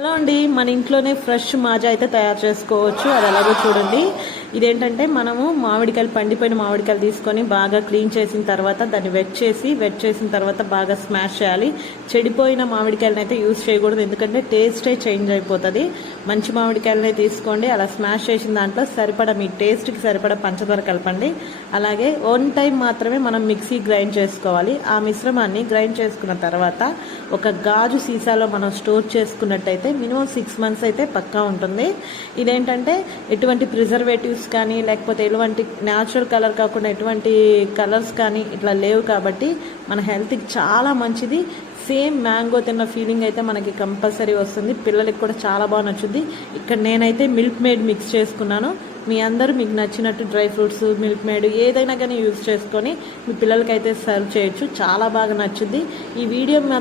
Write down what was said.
Hello అండి, మన ఇంట్లోనే ఫ్రెష్ మాజా అయితే తయారు చేసుకోవచ్చు. అది ఎలాగో చూడండి. ఇదేంటంటే మనము మామిడికాయలు, పండిపోయిన మామిడికాయలు తీసుకొని బాగా క్లీన్ చేసిన తర్వాత దాన్ని వెట్ చేసిన తర్వాత బాగా స్మాష్ చేయాలి. చెడిపోయిన మామిడికాయలను అయితే యూజ్ చేయకూడదు, ఎందుకంటే టేస్టే చేంజ్ అయిపోతుంది. మంచి మామిడికాయలనే తీసుకోండి. అలా స్మాష్ చేసిన దాంట్లో సరిపడా మీ టేస్ట్కి సరిపడా పంచదార కలపండి. అలాగే 1 టైం మాత్రమే మనం మిక్సీ గ్రైండ్ చేసుకోవాలి. ఆ మిశ్రమాన్ని గ్రైండ్ చేసుకున్న తర్వాత ఒక గాజు సీసాలో మనం స్టోర్ చేసుకున్నట్టయితే మినిమం 6 months అయితే పక్కా ఉంటుంది. ఇదేంటంటే ఎటువంటి ప్రిజర్వేటివ్స్ కానీ లేకపోతే ఎటువంటి న్యాచురల్ కలర్ కాకుండా ఎటువంటి కలర్స్ కానీ ఇట్లా లేవు కాబట్టి మన హెల్త్కి చాలా మంచిది. సేమ్ మ్యాంగో తిన్న ఫీలింగ్ అయితే మనకి కంపల్సరీ వస్తుంది. పిల్లలకి కూడా చాలా బాగా నచ్చుద్ది. ఇక్కడ నేనైతే మిల్క్ మేడ్ మిక్స్ చేసుకున్నాను. మీ అందరూ మీకు నచ్చినట్టు డ్రై ఫ్రూట్స్, మిల్క్ మేడ్ ఏదైనా కానీ యూజ్ చేసుకొని మీ పిల్లలకైతే సర్వ్ చేయొచ్చు. చాలా బాగా నచ్చుద్ది. ఈ వీడియో